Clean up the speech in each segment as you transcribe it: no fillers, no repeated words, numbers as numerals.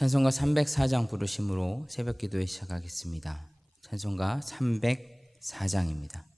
찬송가 304장 부르심으로 새벽 기도에 시작하겠습니다. 찬송가 304장입니다.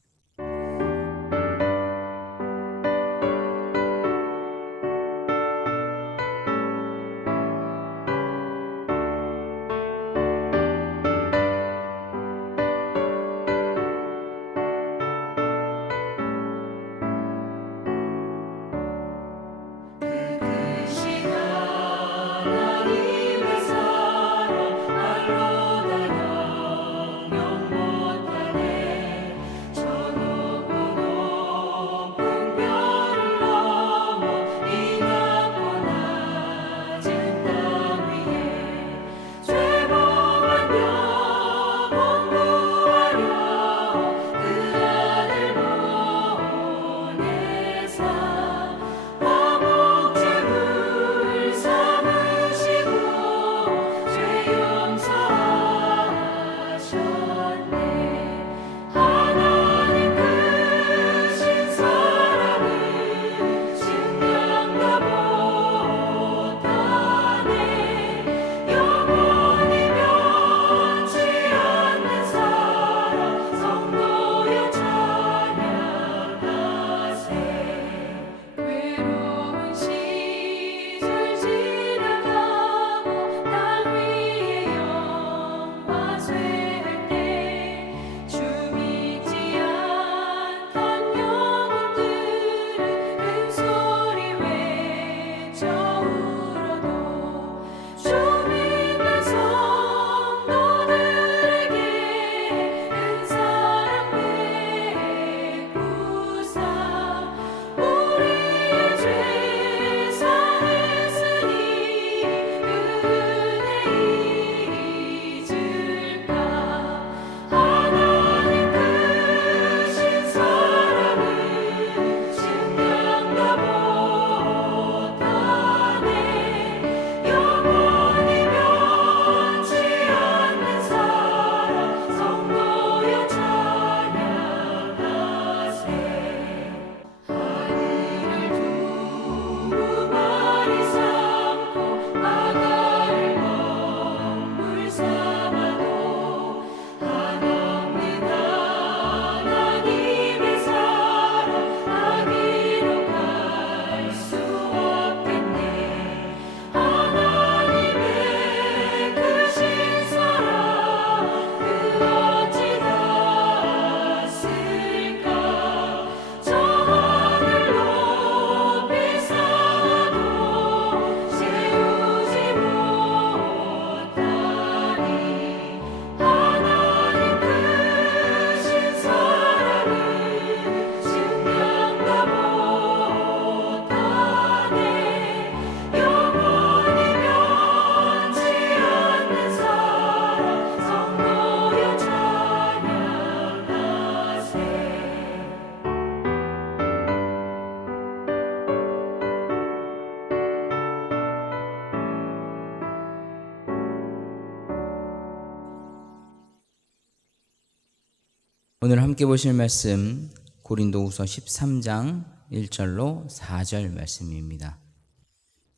오늘 함께 보실 말씀 고린도후서 13장 1절로 4절 말씀입니다.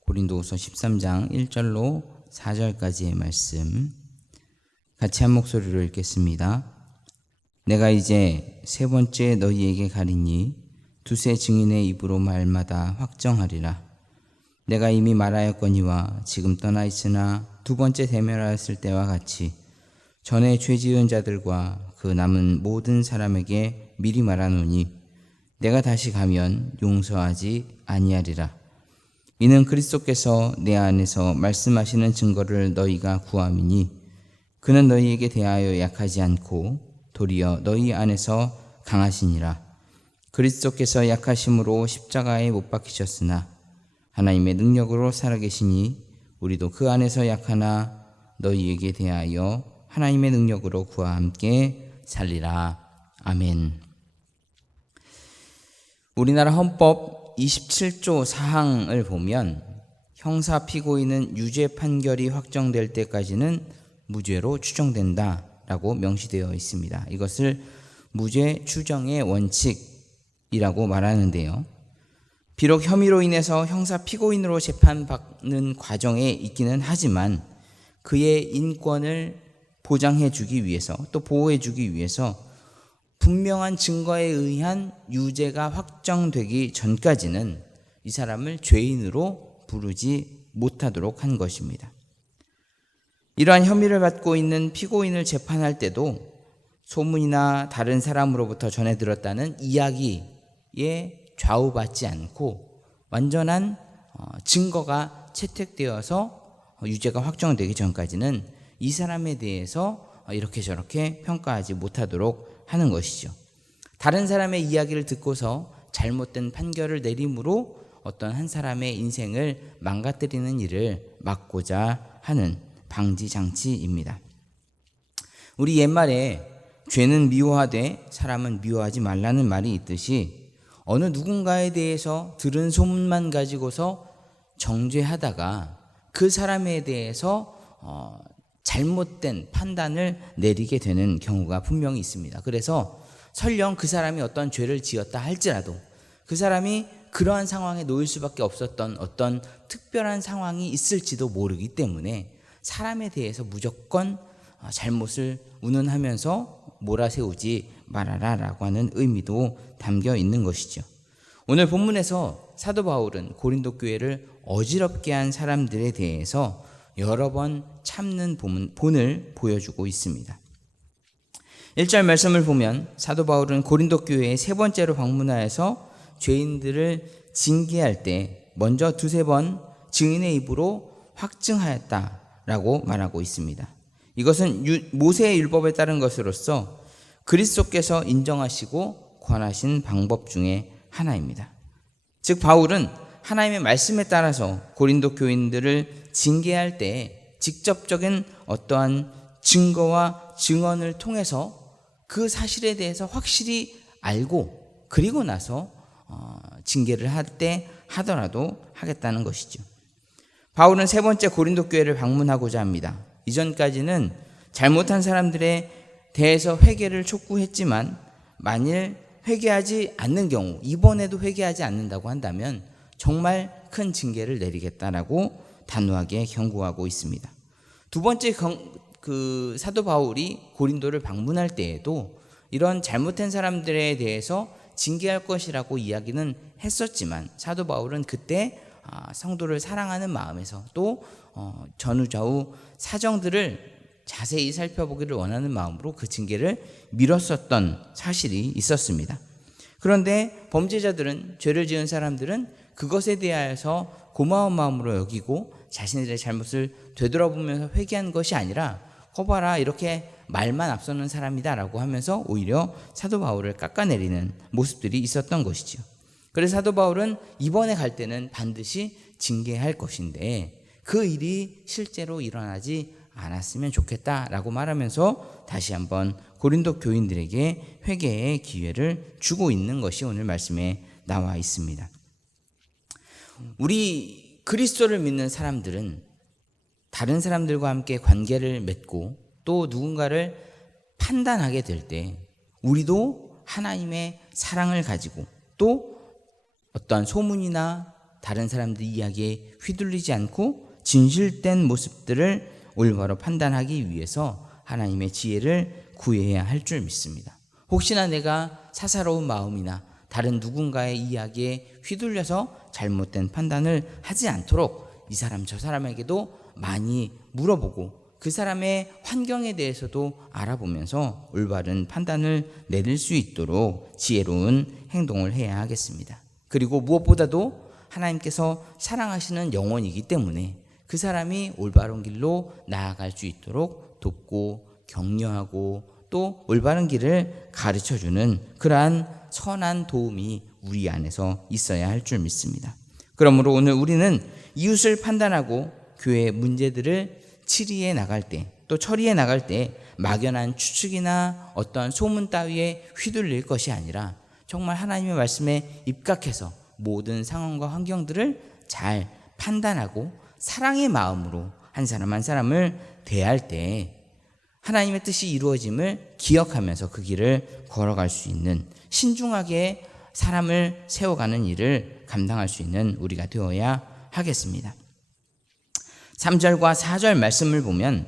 고린도후서 13장 1절로 4절까지의 말씀 같이 한 목소리로 읽겠습니다. 내가 이제 세 번째 너희에게 가리니 두세 증인의 입으로 말마다 확정하리라. 내가 이미 말하였거니와 지금 떠나 있으나 두 번째 대면하였을 때와 같이 전에 죄 지은 자들과 그 남은 모든 사람에게 미리 말하노니 내가 다시 가면 용서하지 아니하리라. 이는 그리스도께서 내 안에서 말씀하시는 증거를 너희가 구함이니 그는 너희에게 대하여 약하지 않고 도리어 너희 안에서 강하시니라. 그리스도께서 약하심으로 십자가에 못 박히셨으나 하나님의 능력으로 살아계시니 우리도 그 안에서 약하나 너희에게 대하여 하나님의 능력으로 그와 함께 살리라. 아멘. 우리나라 헌법 27조 사항을 보면 형사 피고인은 유죄 판결이 확정될 때까지는 무죄로 추정된다라고 명시되어 있습니다. 이것을 무죄 추정의 원칙이라고 말하는데요. 비록 혐의로 인해서 형사 피고인으로 재판받는 과정에 있기는 하지만 그의 인권을 보장해 주기 위해서 또 보호해 주기 위해서 분명한 증거에 의한 유죄가 확정되기 전까지는 이 사람을 죄인으로 부르지 못하도록 한 것입니다. 이러한 혐의를 받고 있는 피고인을 재판할 때도 소문이나 다른 사람으로부터 전해 들었다는 이야기에 좌우받지 않고 완전한 증거가 채택되어서 유죄가 확정되기 전까지는 이 사람에 대해서 이렇게 저렇게 평가하지 못하도록 하는 것이죠. 다른 사람의 이야기를 듣고서 잘못된 판결을 내림으로 어떤 한 사람의 인생을 망가뜨리는 일을 막고자 하는 방지 장치입니다. 우리 옛말에 죄는 미워하되 사람은 미워하지 말라는 말이 있듯이 어느 누군가에 대해서 들은 소문만 가지고서 정죄하다가 그 사람에 대해서 잘못된 판단을 내리게 되는 경우가 분명히 있습니다. 그래서 설령 그 사람이 어떤 죄를 지었다 할지라도 그 사람이 그러한 상황에 놓일 수밖에 없었던 어떤 특별한 상황이 있을지도 모르기 때문에 사람에 대해서 무조건 잘못을 운운하면서 몰아세우지 말아라 라고 하는 의미도 담겨 있는 것이죠. 오늘 본문에서 사도 바울은 고린도 교회를 어지럽게 한 사람들에 대해서 여러 번 참는 본을 보여주고 있습니다. 1절 말씀을 보면 사도 바울은 고린도 교회에 세 번째로 방문하여서 죄인들을 징계할 때 먼저 두세 번 증인의 입으로 확증하였다라고 말하고 있습니다. 이것은 모세의 율법에 따른 것으로서 그리스도께서 인정하시고 권하신 방법 중에 하나입니다. 즉 바울은 하나님의 말씀에 따라서 고린도 교인들을 징계할 때 직접적인 어떠한 증거와 증언을 통해서 그 사실에 대해서 확실히 알고 그리고 나서 징계를 할 때 하더라도 하겠다는 것이죠. 바울은 세 번째 고린도 교회를 방문하고자 합니다. 이전까지는 잘못한 사람들에 대해서 회개를 촉구했지만 만일 회개하지 않는 경우 이번에도 회개하지 않는다고 한다면 정말 큰 징계를 내리겠다라고 단호하게 경고하고 있습니다. 두 번째 사도 바울이 고린도를 방문할 때에도 이런 잘못한 사람들에 대해서 징계할 것이라고 이야기는 했었지만 사도 바울은 그때 성도를 사랑하는 마음에서 또 전후좌우 사정들을 자세히 살펴보기를 원하는 마음으로 그 징계를 미뤘었던 사실이 있었습니다. 그런데 범죄자들은 죄를 지은 사람들은 그것에 대하여서 고마운 마음으로 여기고 자신들의 잘못을 되돌아보면서 회개한 것이 아니라 거봐라 이렇게 말만 앞서는 사람이다 라고 하면서 오히려 사도 바울을 깎아내리는 모습들이 있었던 것이죠. 그래서 사도 바울은 이번에 갈 때는 반드시 징계할 것인데 그 일이 실제로 일어나지 않았으면 좋겠다라고 말하면서 다시 한번 고린도 교인들에게 회개의 기회를 주고 있는 것이 오늘 말씀에 나와 있습니다. 우리 그리스도를 믿는 사람들은 다른 사람들과 함께 관계를 맺고 또 누군가를 판단하게 될 때 우리도 하나님의 사랑을 가지고 또 어떠한 소문이나 다른 사람들 이야기에 휘둘리지 않고 진실된 모습들을 올바로 판단하기 위해서 하나님의 지혜를 구해야 할 줄 믿습니다. 혹시나 내가 사사로운 마음이나 다른 누군가의 이야기에 휘둘려서 잘못된 판단을 하지 않도록 이 사람 저 사람에게도 많이 물어보고 그 사람의 환경에 대해서도 알아보면서 올바른 판단을 내릴 수 있도록 지혜로운 행동을 해야 하겠습니다. 그리고 무엇보다도 하나님께서 사랑하시는 영혼이기 때문에 그 사람이 올바른 길로 나아갈 수 있도록 돕고 격려하고 또 올바른 길을 가르쳐주는 그러한 선한 도움이 우리 안에서 있어야 할 줄 믿습니다. 그러므로 오늘 우리는 이웃을 판단하고 교회의 문제들을 치리해 나갈 때 또 처리해 나갈 때 막연한 추측이나 어떠한 소문 따위에 휘둘릴 것이 아니라 정말 하나님의 말씀에 입각해서 모든 상황과 환경들을 잘 판단하고 사랑의 마음으로 한 사람 한 사람을 대할 때 하나님의 뜻이 이루어짐을 기억하면서 그 길을 걸어갈 수 있는 신중하게 사람을 세워가는 일을 감당할 수 있는 우리가 되어야 하겠습니다. 3절과 4절 말씀을 보면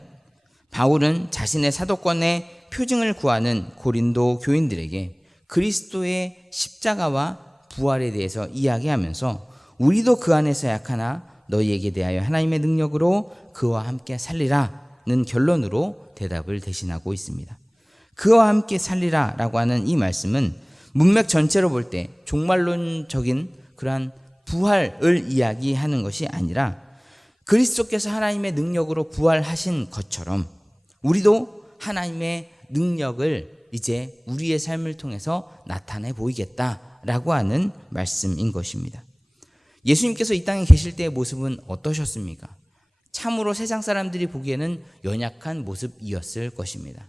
바울은 자신의 사도권의 표징을 구하는 고린도 교인들에게 그리스도의 십자가와 부활에 대해서 이야기하면서 우리도 그 안에서 약하나 너희에게 대하여 하나님의 능력으로 그와 함께 살리라는 결론으로 대답을 대신하고 있습니다. 그와 함께 살리라라고 하는 이 말씀은 문맥 전체로 볼 때 종말론적인 그러한 부활을 이야기하는 것이 아니라 그리스도께서 하나님의 능력으로 부활하신 것처럼 우리도 하나님의 능력을 이제 우리의 삶을 통해서 나타내 보이겠다라고 하는 말씀인 것입니다. 예수님께서 이 땅에 계실 때의 모습은 어떠셨습니까? 참으로 세상 사람들이 보기에는 연약한 모습이었을 것입니다.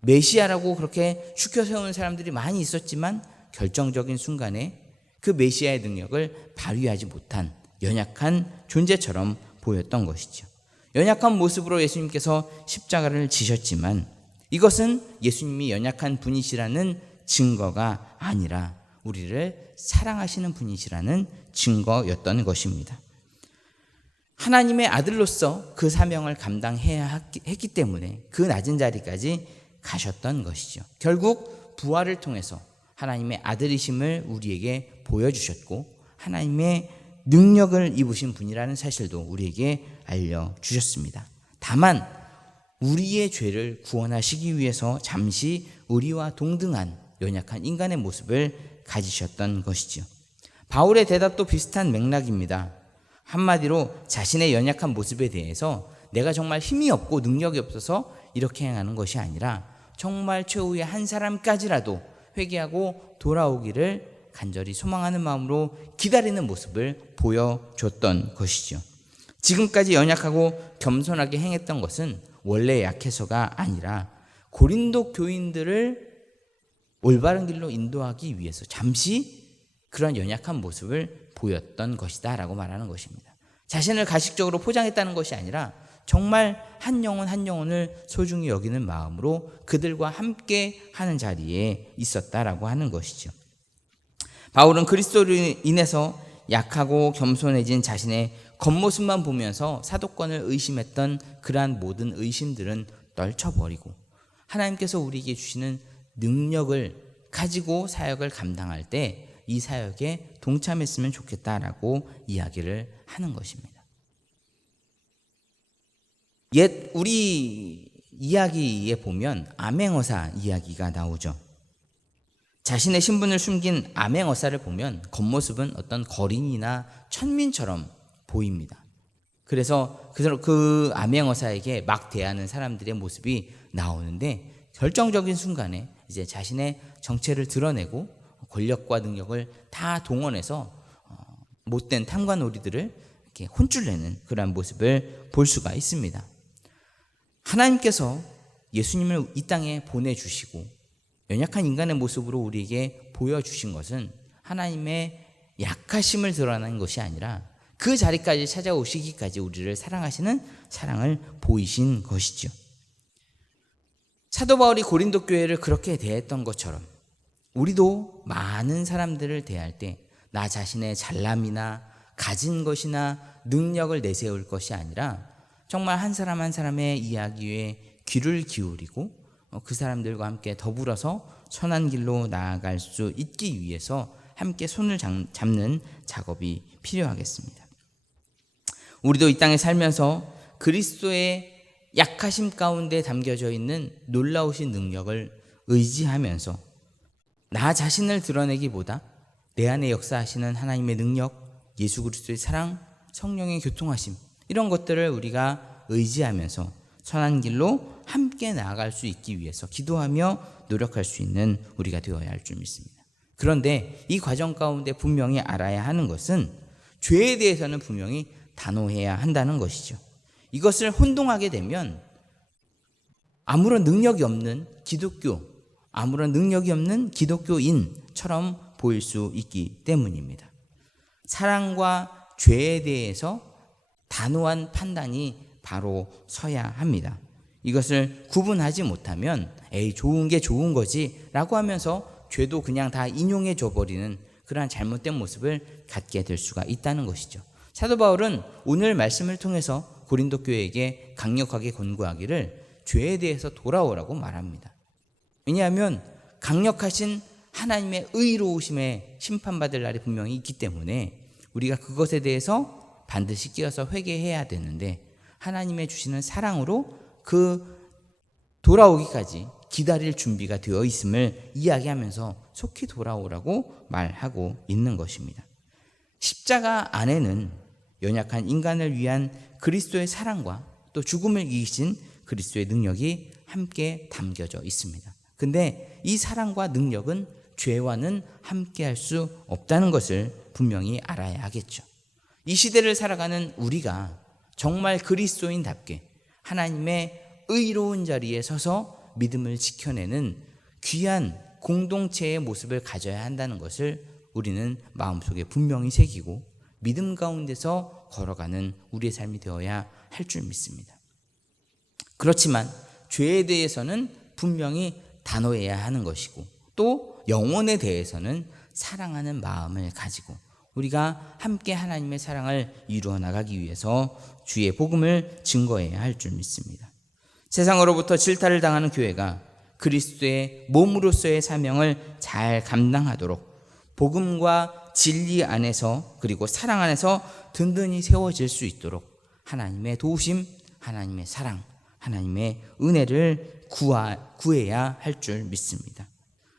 메시아라고 그렇게 추켜 세우는 사람들이 많이 있었지만 결정적인 순간에 그 메시아의 능력을 발휘하지 못한 연약한 존재처럼 보였던 것이죠. 연약한 모습으로 예수님께서 십자가를 지셨지만 이것은 예수님이 연약한 분이시라는 증거가 아니라 우리를 사랑하시는 분이시라는 증거였던 것입니다. 하나님의 아들로서 그 사명을 감당해야 했기 때문에 그 낮은 자리까지 가셨던 것이죠. 결국 부활을 통해서 하나님의 아들이심을 우리에게 보여주셨고 하나님의 능력을 입으신 분이라는 사실도 우리에게 알려주셨습니다. 다만 우리의 죄를 구원하시기 위해서 잠시 우리와 동등한 연약한 인간의 모습을 가지셨던 것이죠. 바울의 대답도 비슷한 맥락입니다. 한마디로 자신의 연약한 모습에 대해서 내가 정말 힘이 없고 능력이 없어서 이렇게 행하는 것이 아니라 정말 최후의 한 사람까지라도 회개하고 돌아오기를 간절히 소망하는 마음으로 기다리는 모습을 보여줬던 것이죠. 지금까지 연약하고 겸손하게 행했던 것은 원래 약해서가 아니라 고린도 교인들을 올바른 길로 인도하기 위해서 잠시 그런 연약한 모습을 보였던 것이다 라고 말하는 것입니다. 자신을 가식적으로 포장했다는 것이 아니라 정말 한 영혼 한 영혼을 소중히 여기는 마음으로 그들과 함께 하는 자리에 있었다라고 하는 것이죠. 바울은 그리스도로 인해서 약하고 겸손해진 자신의 겉모습만 보면서 사도권을 의심했던 그러한 모든 의심들은 떨쳐버리고 하나님께서 우리에게 주시는 능력을 가지고 사역을 감당할 때 이 사역에 동참했으면 좋겠다라고 이야기를 하는 것입니다. 옛 우리 이야기에 보면 암행어사 이야기가 나오죠. 자신의 신분을 숨긴 암행어사를 보면 겉모습은 어떤 거린이나 천민처럼 보입니다. 그래서 그 암행어사에게 막 대하는 사람들의 모습이 나오는데 결정적인 순간에 이제 자신의 정체를 드러내고 권력과 능력을 다 동원해서 못된 탐관오리들을 이렇게 혼쭐내는 그런 모습을 볼 수가 있습니다. 하나님께서 예수님을 이 땅에 보내주시고 연약한 인간의 모습으로 우리에게 보여주신 것은 하나님의 약하심을 드러내는 것이 아니라 그 자리까지 찾아오시기까지 우리를 사랑하시는 사랑을 보이신 것이죠. 사도 바울이 고린도 교회를 그렇게 대했던 것처럼 우리도 많은 사람들을 대할 때 나 자신의 잘남이나 가진 것이나 능력을 내세울 것이 아니라 정말 한 사람 한 사람의 이야기에 귀를 기울이고 그 사람들과 함께 더불어서 선한 길로 나아갈 수 있기 위해서 함께 손을 잡는 작업이 필요하겠습니다. 우리도 이 땅에 살면서 그리스도의 약하심 가운데 담겨져 있는 놀라우신 능력을 의지하면서 나 자신을 드러내기보다 내 안에 역사하시는 하나님의 능력, 예수 그리스도의 사랑, 성령의 교통하심 이런 것들을 우리가 의지하면서 선한 길로 함께 나아갈 수 있기 위해서 기도하며 노력할 수 있는 우리가 되어야 할 줄 믿습니다. 그런데 이 과정 가운데 분명히 알아야 하는 것은 죄에 대해서는 분명히 단호해야 한다는 것이죠. 이것을 혼동하게 되면 아무런 능력이 없는 기독교인처럼 보일 수 있기 때문입니다. 사랑과 죄에 대해서 단호한 판단이 바로 서야 합니다. 이것을 구분하지 못하면 좋은 게 좋은 거지 라고 하면서 죄도 그냥 다 인용해 줘버리는 그러한 잘못된 모습을 갖게 될 수가 있다는 것이죠. 사도 바울은 오늘 말씀을 통해서 고린도 교회에게 강력하게 권고하기를 죄에 대해서 돌아오라고 말합니다. 왜냐하면 강력하신 하나님의 의로우심에 심판받을 날이 분명히 있기 때문에 우리가 그것에 대해서 반드시 끼어서 회개해야 되는데, 하나님의 주시는 사랑으로 그 돌아오기까지 기다릴 준비가 되어 있음을 이야기하면서 속히 돌아오라고 말하고 있는 것입니다. 십자가 안에는 연약한 인간을 위한 그리스도의 사랑과 또 죽음을 이기신 그리스도의 능력이 함께 담겨져 있습니다. 근데 이 사랑과 능력은 죄와는 함께할 수 없다는 것을 분명히 알아야 하겠죠. 이 시대를 살아가는 우리가 정말 그리스도인답게 하나님의 의로운 자리에 서서 믿음을 지켜내는 귀한 공동체의 모습을 가져야 한다는 것을 우리는 마음속에 분명히 새기고 믿음 가운데서 걸어가는 우리의 삶이 되어야 할 줄 믿습니다. 그렇지만 죄에 대해서는 분명히 단호해야 하는 것이고, 또 영혼에 대해서는 사랑하는 마음을 가지고 우리가 함께 하나님의 사랑을 이루어 나가기 위해서 주의 복음을 증거해야 할 줄 믿습니다. 세상으로부터 질타를 당하는 교회가 그리스도의 몸으로서의 사명을 잘 감당하도록 복음과 진리 안에서 그리고 사랑 안에서 든든히 세워질 수 있도록 하나님의 도우심, 하나님의 사랑, 하나님의 은혜를 구해야 할 줄 믿습니다.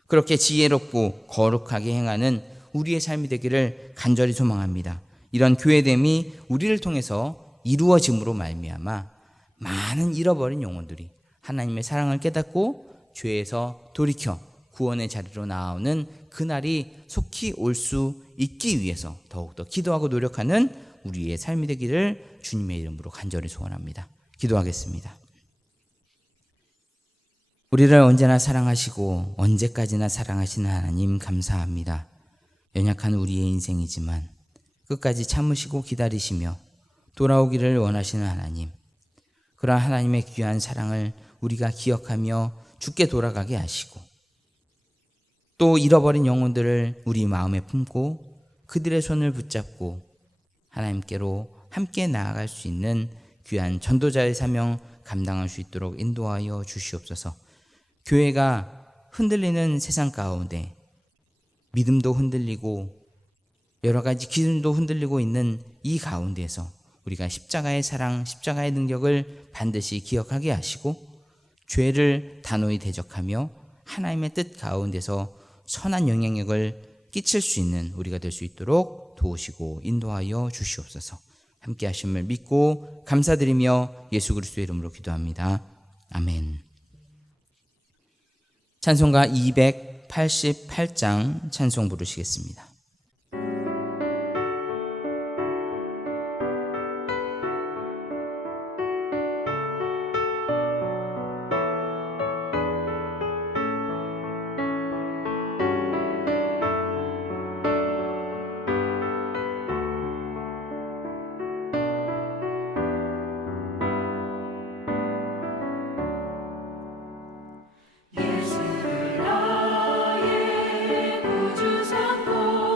그렇게 지혜롭고 거룩하게 행하는 우리의 삶이 되기를 간절히 소망합니다. 이런 교회됨이 우리를 통해서 이루어짐으로 말미암아 많은 잃어버린 영혼들이 하나님의 사랑을 깨닫고 죄에서 돌이켜 구원의 자리로 나오는 그날이 속히 올 수 있기 위해서 더욱더 기도하고 노력하는 우리의 삶이 되기를 주님의 이름으로 간절히 소원합니다. 기도하겠습니다. 우리를 언제나 사랑하시고 언제까지나 사랑하시는 하나님 감사합니다. 연약한 우리의 인생이지만 끝까지 참으시고 기다리시며 돌아오기를 원하시는 하나님, 그러한 하나님의 귀한 사랑을 우리가 기억하며 주께 돌아가게 하시고, 또 잃어버린 영혼들을 우리 마음에 품고 그들의 손을 붙잡고 하나님께로 함께 나아갈 수 있는 귀한 전도자의 사명 감당할 수 있도록 인도하여 주시옵소서. 교회가 흔들리는 세상 가운데 믿음도 흔들리고 여러 가지 기준도 흔들리고 있는 이 가운데에서 우리가 십자가의 사랑, 십자가의 능력을 반드시 기억하게 하시고 죄를 단호히 대적하며 하나님의 뜻 가운데서 선한 영향력을 끼칠 수 있는 우리가 될 수 있도록 도우시고 인도하여 주시옵소서. 함께 하심을 믿고 감사드리며 예수 그리스도의 이름으로 기도합니다. 아멘. 찬송가 288장 찬송 부르시겠습니다. 예수를 나의 구주 삼고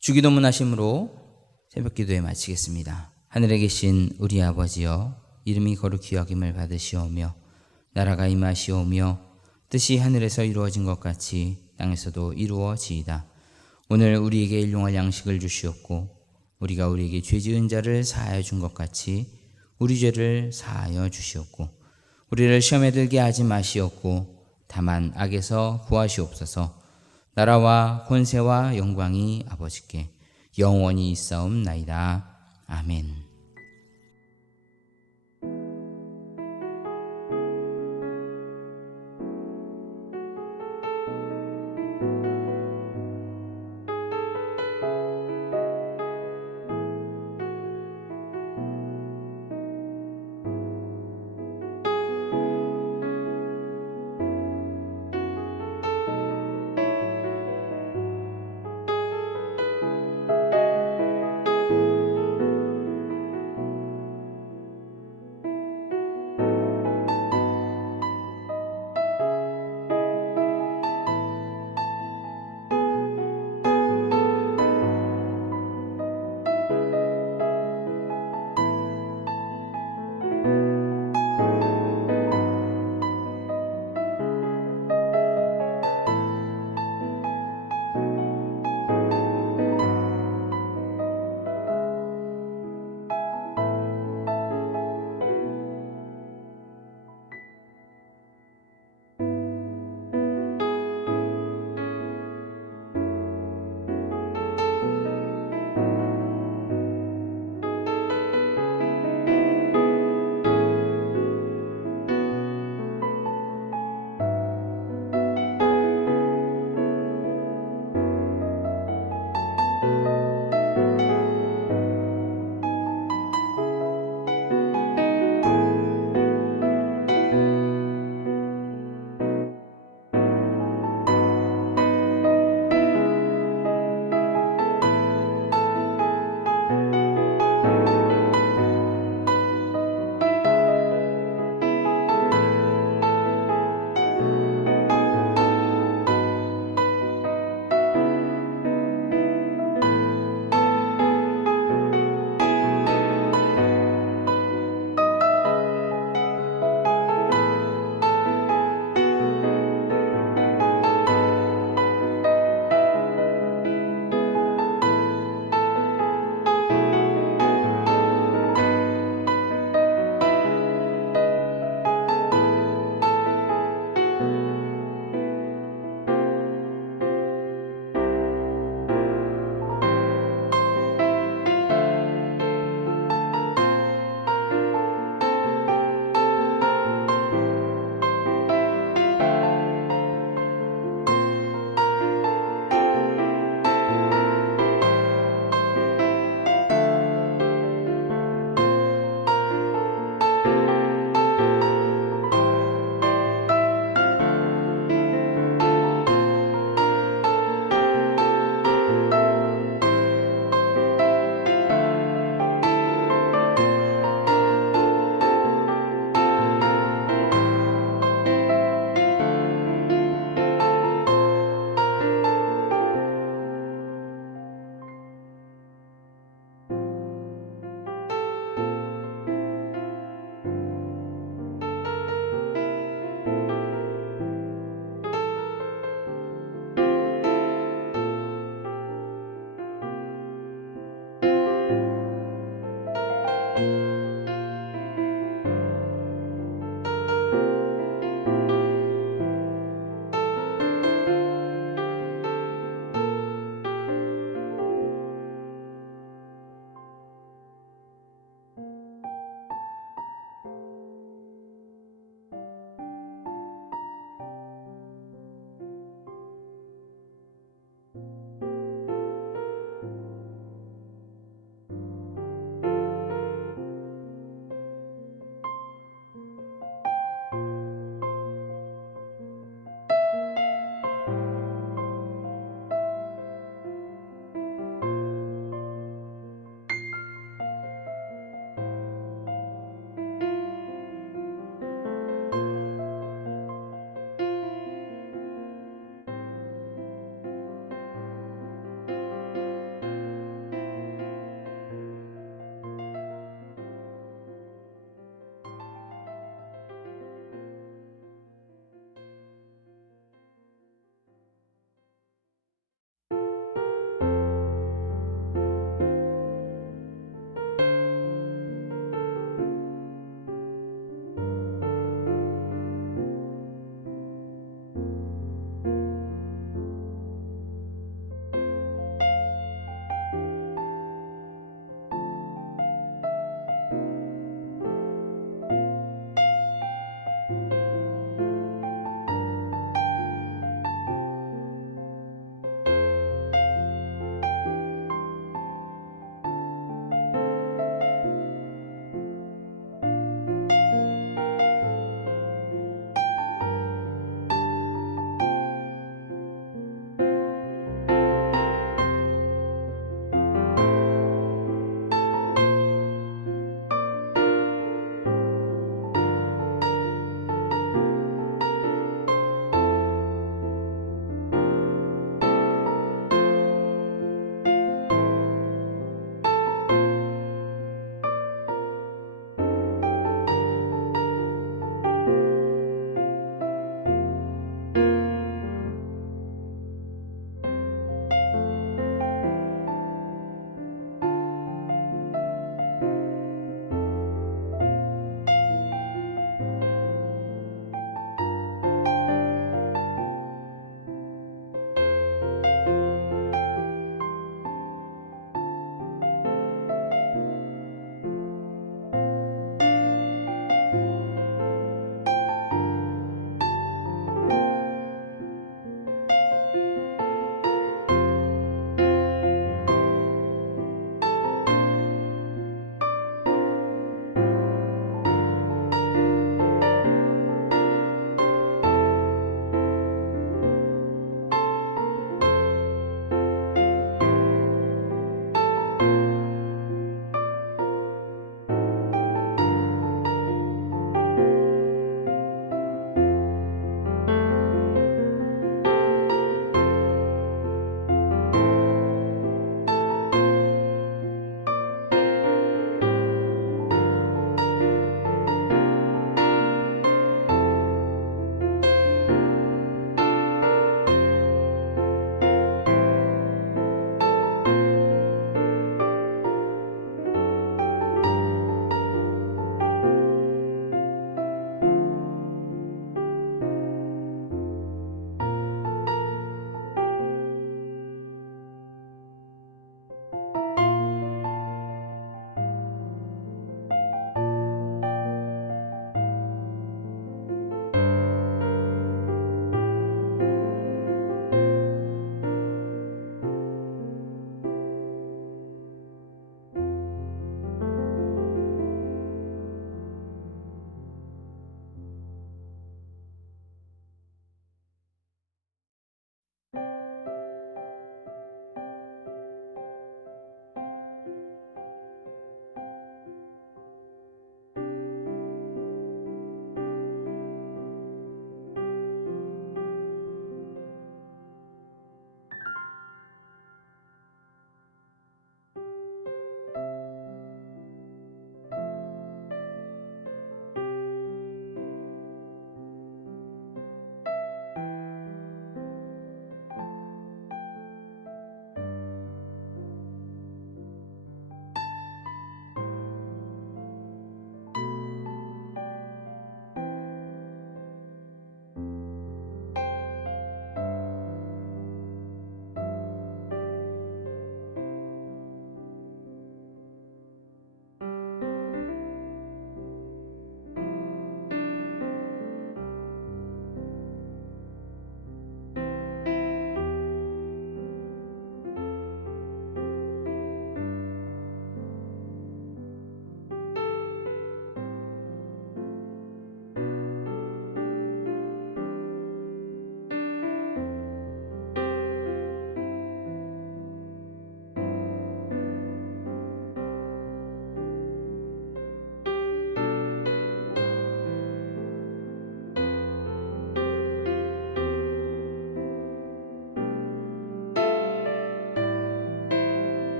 주기도문 하심으로 새벽 기도에 마치겠습니다. 하늘에 계신 우리 아버지여, 이름이 거룩히 여김을 받으시오며 나라가 임하시오며 뜻이 하늘에서 이루어진 것 같이 땅에서도 이루어지이다. 오늘 우리에게 일용할 양식을 주시옵고 우리가 우리에게 죄 지은 자를 사하여 준 것 같이 우리 죄를 사하여 주시옵고 우리를 시험에 들게 하지 마시옵고 다만 악에서 구하시옵소서. 나라와 권세와 영광이 아버지께 영원히 있사옵나이다. 아멘.